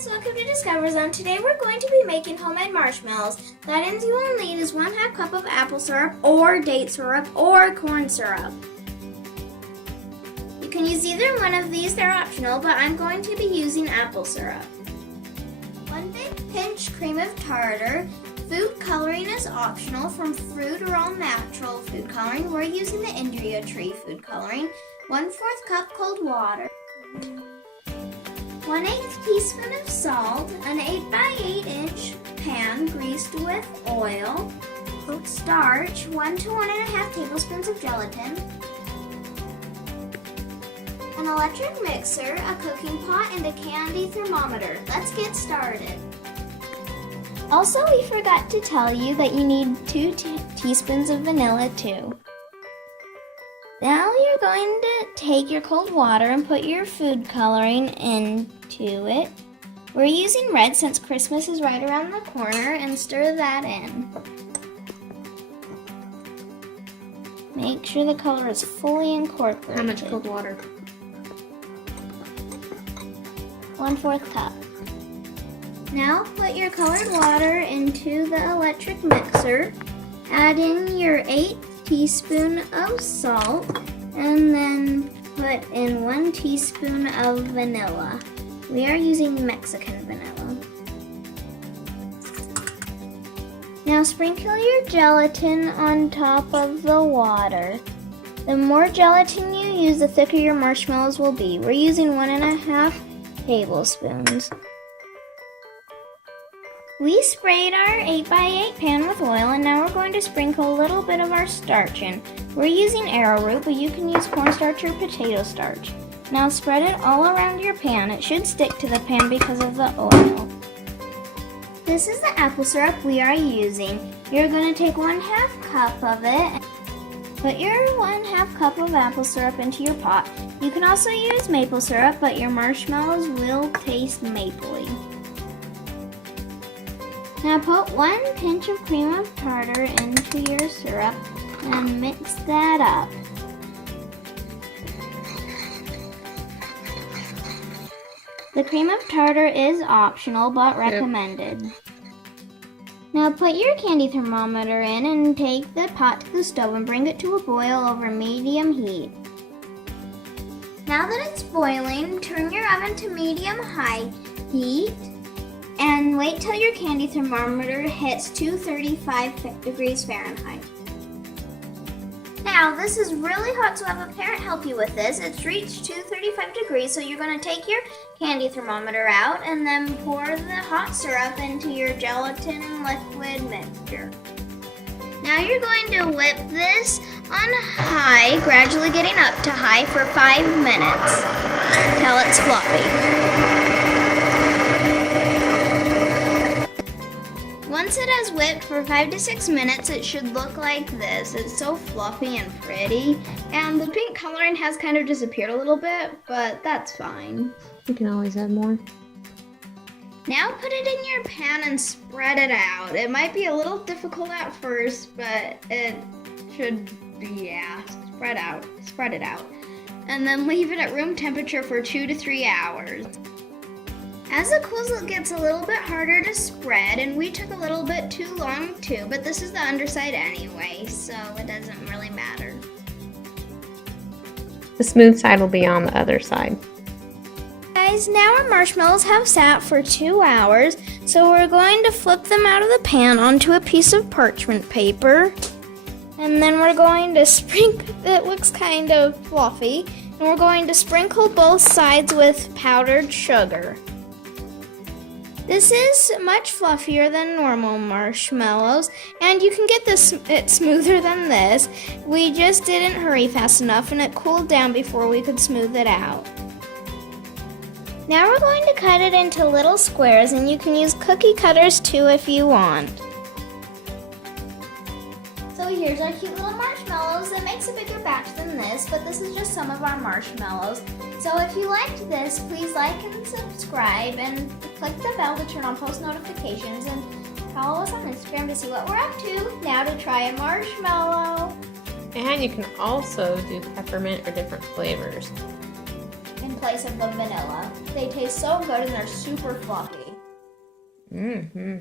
guys, welcome to Discover Zone. Today we're going to be making homemade marshmallows. The items you will need is 1/2 cup of apple syrup or date syrup or corn syrup. You can use either one of these, they're optional, but I'm going to be using apple syrup. 1 big pinch cream of tartar. Food coloring is optional from fruit or all natural food coloring. We're using the India tree food coloring. 1/4 cup cold water. 1/8 teaspoon of salt, an 8x8 inch pan greased with oil, starch, 1 to 1.5 tablespoons of gelatin, an electric mixer, a cooking pot, and a candy thermometer. Let's get started. Also, we forgot to tell you that you need 2 teaspoons of vanilla too. Now you're going to take your cold water and put your food coloring into it. We're using red since Christmas is right around the corner, and stir that in. Make sure the color is fully incorporated. How much cold water? 1/4 cup. Now put your colored water into the electric mixer. Add in your 1/8 teaspoon of salt, and then put in 1 teaspoon of vanilla. We are using Mexican vanilla. Now sprinkle your gelatin on top of the water. The more gelatin you use, the thicker your marshmallows will be. We're using 1.5 tablespoons. We sprayed our 8x8 pan with oil, and now we're going to sprinkle a little bit of our starch in. We're using arrowroot, but you can use cornstarch or potato starch. Now spread it all around your pan. It should stick to the pan because of the oil. This is the apple syrup we are using. You're going to take 1/2 cup of it. Put your 1/2 cup of apple syrup into your pot. You can also use maple syrup, but your marshmallows will taste mapley. Now put 1 pinch of cream of tartar into your syrup and mix that up. The cream of tartar is optional but recommended. Now put your candy thermometer in and take the pot to the stove and bring it to a boil over medium heat. Now that it's boiling, turn your oven to medium-high heat and wait till your candy thermometer hits 235 degrees Fahrenheit. Now, this is really hot, so have a parent help you with this. It's reached 235 degrees, so you're going to take your candy thermometer out and then pour the hot syrup into your gelatin liquid mixture. Now you're going to whip this on high, gradually getting up to high for 5 minutes until it's fluffy. Once it has whipped for 5 to 6 minutes, it should look like this. It's so fluffy and pretty, and the pink coloring has kind of disappeared a little bit, but that's fine. You can always add more. Now put it in your pan and spread it out. It might be a little difficult at first, but it should be, spread it out. And then leave it at room temperature for 2 to 3 hours. As it cools, it gets a little bit harder to spread, and we took a little bit too long too, but this is the underside anyway, so it doesn't really matter. The smooth side will be on the other side. Guys, now our marshmallows have sat for 2 hours, so we're going to flip them out of the pan onto a piece of parchment paper. And then we're going to sprinkle, it looks kind of fluffy, and we're going to sprinkle both sides with powdered sugar. This is much fluffier than normal marshmallows, and you can get it smoother than this. We just didn't hurry fast enough, and it cooled down before we could smooth it out. Now we're going to cut it into little squares, and you can use cookie cutters too if you want. So here's our cute little marshmallows. It makes a bigger batch than this, but this is just some of our marshmallows. So if you liked this, please like and subscribe, and click the bell to turn on post notifications, and follow us on Instagram to see what we're up to. Now to try a marshmallow. And you can also do peppermint or different flavors. And place of the vanilla. They taste so good and they're super fluffy. Mm-hmm.